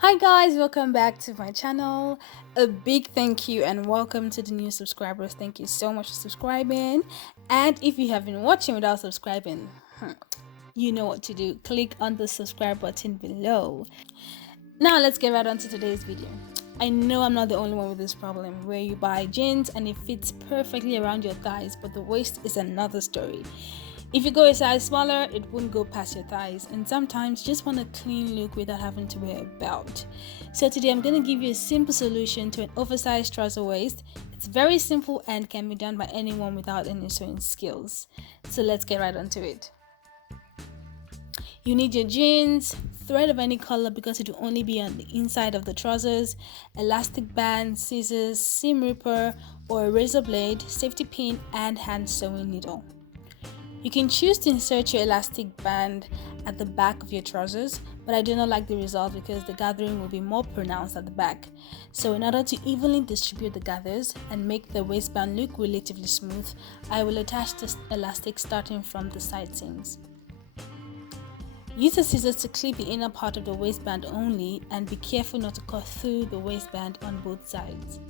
Hi guys, welcome back to my channel. A big thank you and welcome to the new subscribers. Thank you so much for subscribing. And if you have been watching without subscribing, you know what to do. Click on the subscribe button below. Now let's get right on to today's video. I know I'm not the only one with this problem where you buy jeans and it fits perfectly around your thighs, but the waist is another story. If you go a size smaller, it won't go past your thighs, and sometimes you just want a clean look without having to wear a belt. So today I'm going to give you a simple solution to an oversized trouser waist. It's very simple and can be done by anyone without any sewing skills. So let's get right onto it. You need your jeans, thread of any color because it will only be on the inside of the trousers, elastic band, scissors, seam ripper or a razor blade, safety pin and hand sewing needle. You can choose to insert your elastic band at the back of your trousers, but I do not like the result because the gathering will be more pronounced at the back. So in order to evenly distribute the gathers and make the waistband look relatively smooth, I will attach the elastic starting from the side seams. Use the scissors to clip the inner part of the waistband only and be careful not to cut through the waistband on both sides.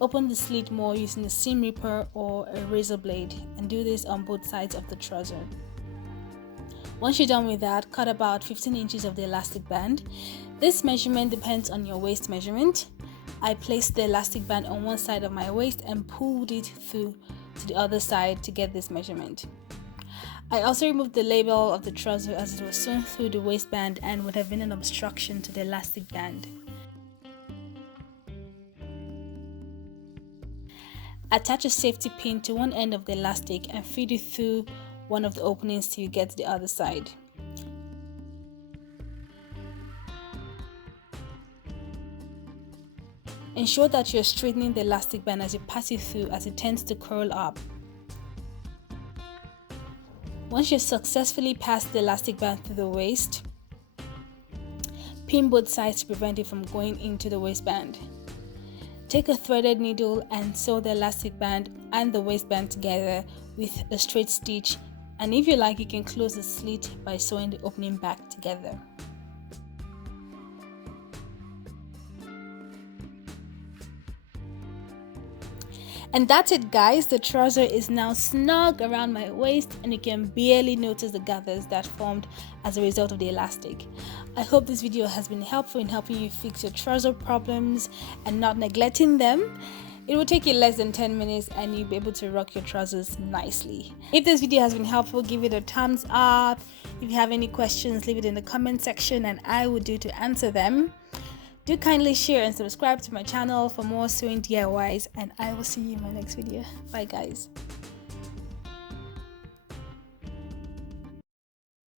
Open the slit more using a seam ripper or a razor blade and do this on both sides of the trouser. Once you're done with that, cut about 15 inches of the elastic band. This measurement depends on your waist measurement. I placed the elastic band on one side of my waist and pulled it through to the other side to get this measurement. I also removed the label of the trouser as it was sewn through the waistband and would have been an obstruction to the elastic band. Attach a safety pin to one end of the elastic and feed it through one of the openings till you get to the other side. Ensure that you're straightening the elastic band as you pass it through as it tends to curl up. Once you've successfully passed the elastic band through the waist, pin both sides to prevent it from going into the waistband. Take a threaded needle and sew the elastic band and the waistband together with a straight stitch, and if you like you can close the slit by sewing the opening back together. And that's it guys, the trouser is now snug around my waist and you can barely notice the gathers that formed as a result of the elastic. I hope this video has been helpful in helping you fix your trouser problems and not neglecting them. It will take you less than 10 minutes and you'll be able to rock your trousers nicely. If this video has been helpful, give it a thumbs up. If you have any questions, leave it in the comment section and I will do to answer them. Do kindly share and subscribe to my channel for more sewing DIYs and I will see you in my next video. Bye guys.